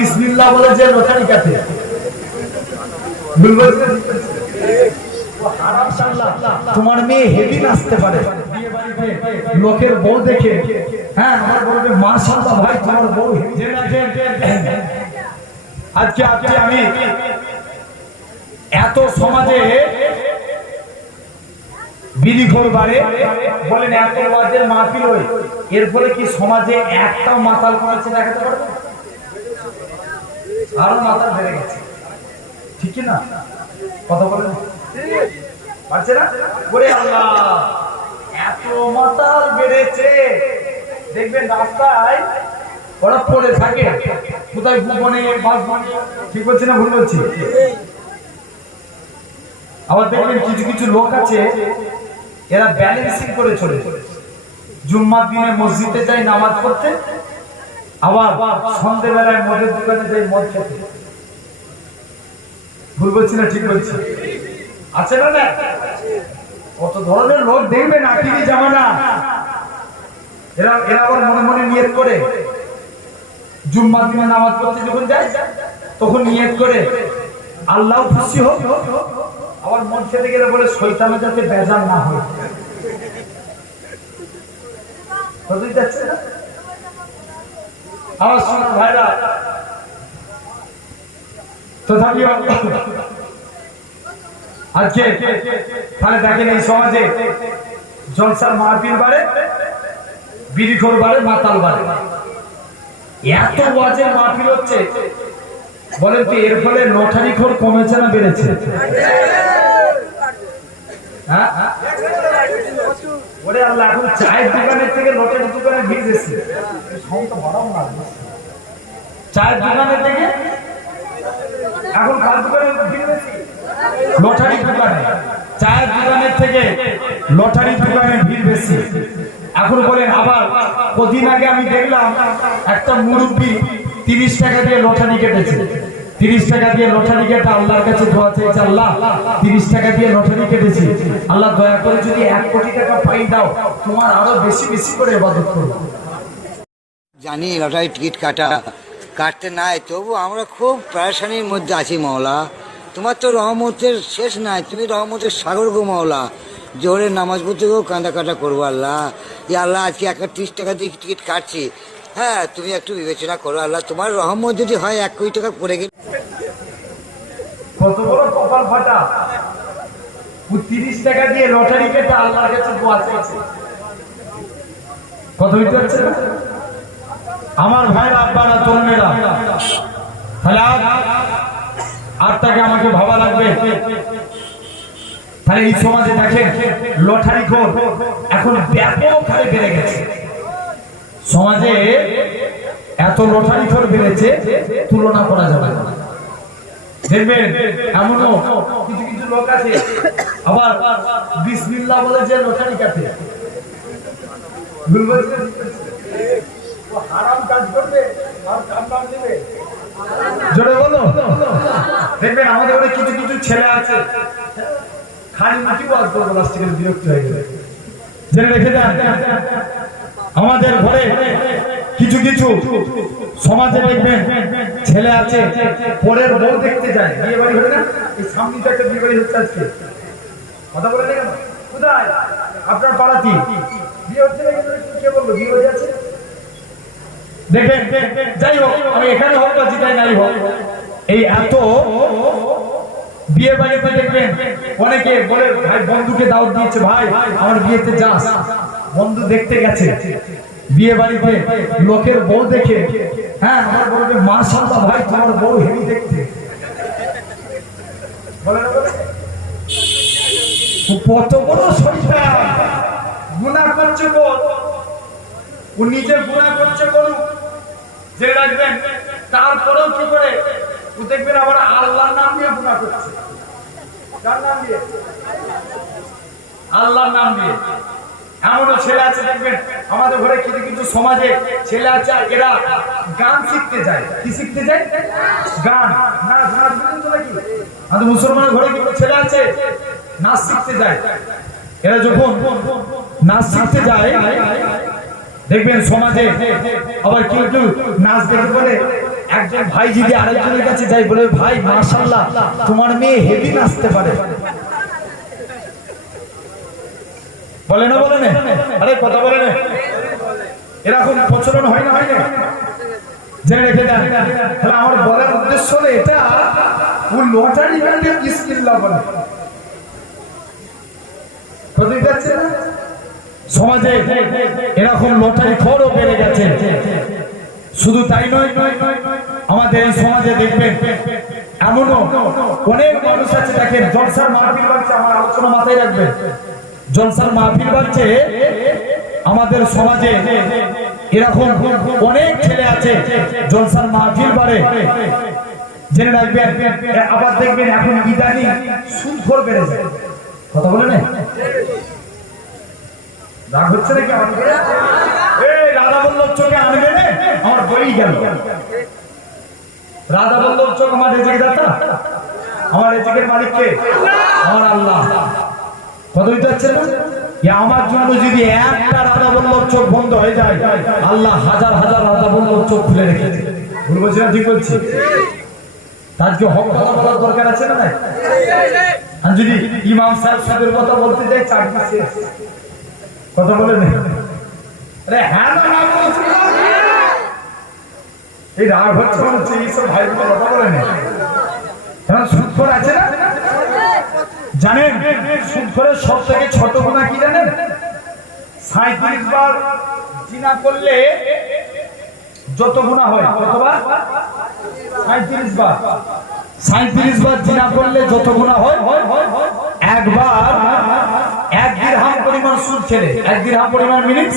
বিসমিল্লাহ বলে যে লটারি কাটে তোমার মেয়ে হেভি নাচতে পারে লোকের বউ দেখে, হ্যাঁ আমার বলবে মাশাআল্লাহ ভাই তোমার বউ আজকে আজকে আমি এত সমাজে বিড়িখোর বাড়ে বলেন, এত ওয়াজের মাহফিল হয়, এর ফলে কি সমাজে একটাও মাতাল করেছে দেখাতে পারবে? আরো মাতাল বেড়ে গেছে, ঠিক না? কথা বলেন পারছে না? বলে আল্লাহ এত মাতাল বেড়েছে, দেখবেন রাস্তায় ওরা পড়ে থাকে, কোথায় ভুবনে বাস, ঠিক বলছি না ভুল বলছি? আবার দেখবেন কিছু কিছু লোক আছে এরা ব্যালেন্সিং করে চলে, জুম্মার দিনে মসজিদে যায় নামাজ পড়তে, আবার সন্ধ্যেবেলায় মদের দোকানে যায় মদ খেতে। ভুল বলছি না ঠিক বলছি? আছে না? না কত ধরনের লোক দেখবেন আখিরি জামানা, এরা এরা আবার মনে মনে নিয়ত করে জুম্মার দিনে নামাজ পড়তে যখন যায় তখন নিয়ত করে আল্লাহ খুশি হোক, আবার মদ খেতে গেলে বলে শয়তানের যাতে বেজার না হয়। বুঝতে যাচ্ছে না? আমার সোনার ভাইরা, তথাপি আজকে তাহলে দেখেন এই সমাজে জলসার মাহফিল বাড়ে, বিড়িখোর বাড়ে, মাতাল বাড়ে, এত ওয়াজের মাহফিল হচ্ছে, বলেন তো এর ফলে লটারিখোর কমেছে না বেড়েছে? হ্যাঁ ওরে আল্লাহ, এখন চায়ের দোকানের থেকে লটারির দোকানে ভিড় বেশি। চায়ের দোকানের থেকে এখন কার দোকানে ভিড় বেশি? লটারির দোকানে। চায়ের দোকানের থেকে লটারির দোকানে ভিড় বেশি। এখন বলেন, আবার কদিন আগে আমি দেখলাম একটা মুরব্বী 30 টাকা দিয়ে লটারি কেটেছে। 30 টাকা দিয়ে লটারি কেটে আল্লাহর কাছে দোয়া চেয়েছে, আল্লাহ 30 টাকা দিয়ে লটারি কেটেছি, আল্লাহ দয়া করে যদি 1 কোটি টাকা পাই দাও, তোমার আরো বেশি বেশি করে ইবাদত করব। জানি লটারি টিকিট কাটতে নাই, তবু আমরা খুব পেরেশানির মধ্যে আছি মাওলা। তোমার তো রহমতের শেষ নাই, তুমি রহমতের সাগর গো মাওলা। জোরে নামাজ পড়তে গো কাঁদা কাটা করবো আল্লাহ। যে আল্লাহ আজকে 30 টাকা দিয়ে টিকিট কাটছি, হ্যাঁ তুমি একটু বিবেচনা করো আল্লাহ, তোমার রহমত যদি হয় 1 কোটি টাকা পড়ে গেলে। কত বড় কপাল ফাটা, 30 টাকা দিয়ে লটারি কেটে আল্লাহর কাছে দোয়া চাইছে। কত হইতে যাচ্ছে না আমার ভাইরা, আব্বারা, তরুণেরা? তাহলে আর তাকে আমাকে ভাবা লাগবে। তাহলে এই সমাজে দেখেন লটারিখোর এখন ব্যাপক হারে বেড়ে গেছে। সমাজে এত লটারিখোর বেড়েছে তুলনা করা যাবে না। দেখবেন এমনও কিছু কিছু লোক আছে আবার বিসমিল্লাহ বলে যে লটারি কাটে, হারাম কাজ করবে আর কাম দেবে। জোরে বলো। দেখবেন আমাদের ঘরে কিছু কিছু ছেলে আছে খালি মাটি ওয়াজ করবো, লাস্ট থেকে বিরক্ত হয়ে গেলে জেনে রেখে দেন। আমাদের ঘরে কিছু কিছু সমাজে দেখবেন ছেলে আছে পরের বউ দেখতে যায়, বিয়ে বাড়ি হবে না, এই সামনে তো একটা বিয়ে বাড়ি হচ্ছে আজকে, কথা বলে না কেন? কোথায়? আপনার পাড়াতেই বিয়ে হচ্ছে না, কে বললো বিয়ে হয়ে যাচ্ছে? দেখেন, যাই হোক, আমি এখানে হোক বা জিতাই নাই হোক, এই এত বিয়ে বাড়িতে দেখবেন অনেকে বলে ভাই বন্ধুকে দাওয়াত দিয়েছে, ভাই আমার বিয়েতে যাস। বন্ধু দেখতে গেছে বিয়ে বাড়িতে, লোকের বউ দেখে, হ্যাঁ আমার বলবে মাশাআল্লাহ ভাই তোমার বউ হেভি দেখতে। বলে না বলে? কত বড় শয়তান, গুনাহ করছে কোন, ও নিজে গুনাহ করছে করুক, যে রাখবেন তারপরেও কি করে ও দেখবেন আবার আল্লাহর নাম নিয়ে গুনাহ করছে। কার নাম দিয়ে? আল্লাহর নাম দিয়ে। এমনও ছেলে আছে দেখবেন আমাদের ঘরে কিছু কিছু সমাজে ছেলে আছে, এরা গান শিখতে যায়। কি শিখতে যায়? গান, নাচ। নাচ বুঝেন তো নাকি? আমাদের মুসলমানের ঘরে কিছু ছেলে আছে নাচ শিখতে যায়। এরা যখন নাচ শিখতে যায় দেখবেন সমাজে আবার কেউ কেউ নাচ দেখে বলে একজন ভাই যদি আরেকজনের কাছে যাই বলে ভাই মাশাআল্লাহ তোমার মেয়ে হেভি নাচতে পারে, বলে না বলে না? আরে কথা বলে না? এরকম প্রচলন হয় না, হয় না? জেনে রেখে দেন। তাহলে আমার বলার উদ্দেশ্য হলো এটা ও লটারি কাটে বিসমিল্লাহ বলে। বুঝতে পারছেন না? সমাজে এরকম লটারি খোরও বেড়ে গেছে। শুধু তাই নয়, আমাদের এই সমাজে দেখবেন এমনও অনেক মানুষ আছে, দেখেন জলসার মাহফিল বাড়ছে, আমার আলোচনা মাথায় রাখবেন, জলসার মাহফিল বাড়ছে আমাদের সমাজে, এরকম অনেক ছেলে আছে জলসার মাহফিল বাড়ে, জেনে রাখবেন। আবার দেখবেন এখন ইদানিং সুদখোর বেড়ে যায়। কথা বলে না? রাগ হচ্ছে নাকি আমার? এই রাধা বল্লভ চোখে আনবে না, আমার বই গেল। রাধা বল্লভ চোখ আমার রেজেক দাতা, আমার রেজেকের মালিক কে? আমার আল্লাহ। কথা বুঝতে পারছেন না? আমার জন্য যদি একটা রাধা বল্লভ চোখ বন্ধ হয়ে যায়, আল্লাহ হাজার হাজার রাধা বল্লভ চোখ খুলে রেখেছে। ভুল বলছি না ঠিক বলছি? আজকে হক কথা বলার দরকার আছে না? আর যদি ইমাম সাহেব সুদের কথা বলতে যাই চাকরি শেষ। কথা বলে নেই? আরে হ্যাঁ না না বলছি না, এই রাগ হচ্ছে হচ্ছে এইসব ভাই কথা বলে নেই। কারণ সুদখোর আছে না, জানেন সুদখোরের সব থেকে ছোট গুনাহ কি জানেন? 37 বার জিনা করলে যত গুনাহ হয়, কতবার? 37 বার। 37 বার জিনা করলে যত গুনাহ হয়, একবার 1 দিরহাম পরিমাণ সুদ খেলে, 1 দিরহাম পরিমাণ মিনিট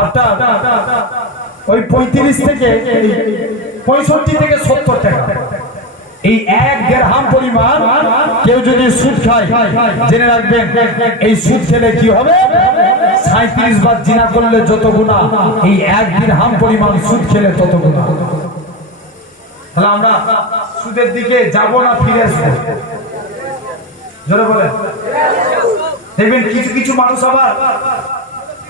অর্থাৎ ওই 35 থেকে 65 থেকে 70 টাকা, এই 1 দিরহাম পরিমাণ কেউ যদি সুদ খায়, জেনে রাখবেন এই সুদ খেলে কি হবে? 37 বার জিনা করলে যত গুনাহ, এই 1 দিরহাম পরিমাণ সুদ খেলে তত গুনাহ। তাহলে আমরা সুদের দিকে যাব না ফিরে আসবো? জোরে বলেন। দেখবেন কিছু কিছু মানুষ আবার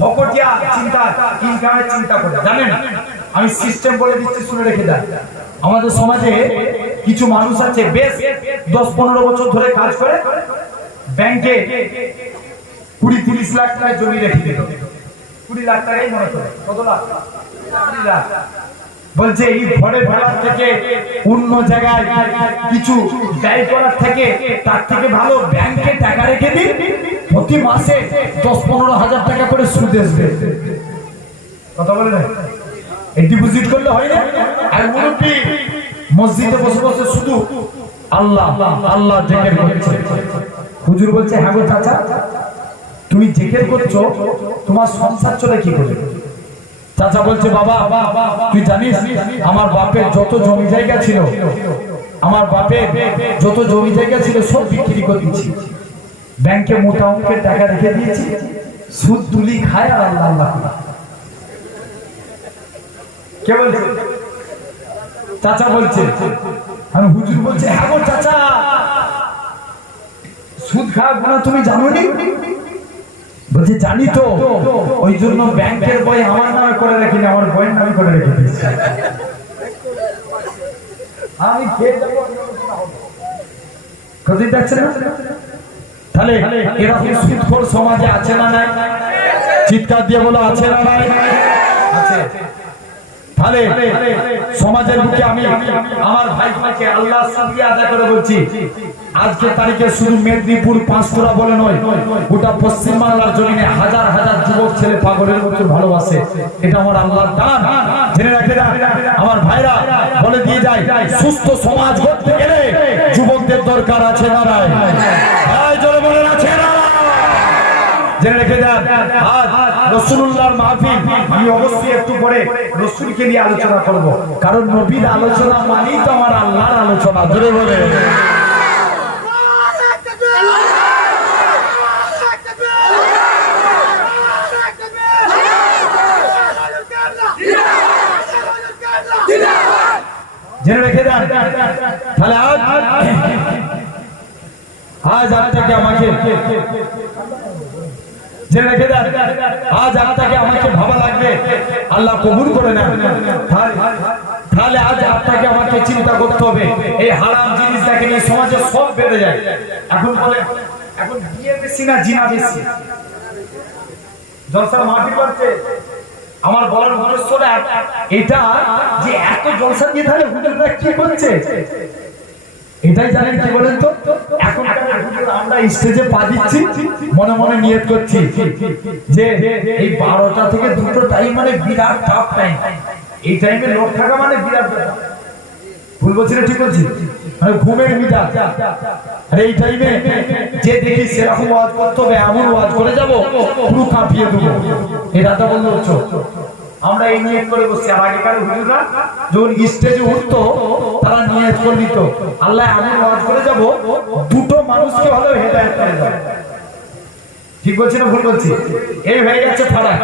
ফকটিয়া চিন্তা, ইনকামের চিন্তা করে। জানেন আমি সিস্টেম বলে দিচ্ছি, শুনে রেখে দেন। আমাদের সমাজে কিছু মানুষ আছে বেশ 10-15 বছর ধরে কাজ করে, ব্যাংকে 20-30 লাখ টাকা জমি রেখে দিল। 20 লাখ টাকাই মনে করে, কত লাখ? 20 লাখ। বলছে এই ঘরে ভাড়ার থেকে অন্য জায়গায় কিছু ব্যয় করার থেকে তার থেকে ভালো ব্যাংকে টাকা রেখে দিন, প্রতি মাসে 10-15 হাজার টাকা করে সুদ আসবে। কথা বলে না? এই ডিপোজিট করলে হয় না? আর মুরব্বি মসজিদে বসে বসে শুধু আল্লাহ আল্লাহ জিকির করছে। হুজুর বলছে হ্যাঁ গো চাচা, তুমি জিকির করছো, তোমার সংসার চলে কি করে? চাচা বলছে বাবা তুই জানিস আমার বাপের যত জমি জায়গা ছিল, আমার বাপের যত জমি জায়গা ছিল সব বিক্রি করে দিয়েছি, ব্যাংকে মোটা অঙ্কের টাকা রেখে দিয়েছি, সুদ তুলি খায় আর আল্লাহ আল্লাহ। কে বলছে? চাচা বলছে। আর হুজুর বলছে হ্যাঁ গো চাচা, সুদ খাওয়া গুনাহ তুমি জানো নি? বলছে জানি তো, ওই জন্য ব্যাংকের বই আমার নামে করে রাখিনি, আমার বইয়ের নামে করে রেখে দিয়েছি। আমি খেয়ে যাবো, কথা দেখছেন না? তাহলে এরকম সুদখোর সমাজে আছে না নাই? চিৎকার দিয়ে বলো আছে না নাই? আছে। তাহলে সমাজের বুকে আমি আমার ভাইকে আল্লাহ শুকরিয়া আদায় করে বলছি, আজকে তারিখে শুধু মেদিনীপুর পাঁশকুড়া বলে নয়, গোটা পশ্চিম বাংলার জমিনে হাজার হাজার যুবক ছেলে পাগলের মতো ভালোবাসে। এটা আমার আল্লাহর দান, জেনে রাখে না আমার ভাইরা। বলে দিয়ে যায় সুস্থ সমাজ গড়তে গেলে যুবকদের দরকার আছে না নাই? ভাই জোরে বলেন আছে না? জেনে রেখে যান আজ রাসূলুল্লাহর মাহফিল, আমি অবশ্যই একটু পরে রাসূলকে নিয়ে আলোচনা করব, কারণ নবীর আলোচনা মানেই তো আমার আল্লাহর আলোচনা। জোরে বলে জেনে রেখে যান। তাহলে আজ আপনাকে আমাকে জেনে রেখে দেন, আজ আপনাকে আমাকে ভাবা লাগবে, আল্লাহ কবুল করে নেন। তাহলে আজ আপনাকে আমাকে চিন্তা করতে হবে, এই হারাম জিনিস দেখে নিয়ে সমাজে সব বেড়ে যায়। এখন বলে এখন বিয়ে বেশি না জিনা বেশি? জলসার মাটি পাচ্ছে। আমার বলার উদ্দেশ্য এটা যে এত জলসা দিয়ে তাহলে হুজুররা কি করছে এটাই জানেন কি বলেন তো? এখন আমরা স্টেজে পা দিচ্ছি, মনে মনে নিয়ত করছি যে এই 12টা থেকে 2টো টাইম মানে বিরাট টাফ টাইম। এই টাইমে লোক থাকা মানে বিরাট ব্যাপার। ভুল বলছি না ঠিক বলছি? মানে ঘুমের বিধান। আর এই টাইমে যে দেখি সেরকম ওয়াজ করতে হবে, এমন ওয়াজ করে যাব পুরো কাঁপিয়ে দেবো। এই দাদা বললো আমরা এই নিয়ত করে বসছি। আর আগেকার হুজুররা যখন স্টেজে উঠতো তারা নিয়ত করে নিত, আল্লাহ এমন ওয়াজ করে যাব 2টো মানুষকে হলেও হেদায়েত করে যাবে। ঠিক বলছি না ভুল বলছি? এই হয়ে গেছে ফারাক।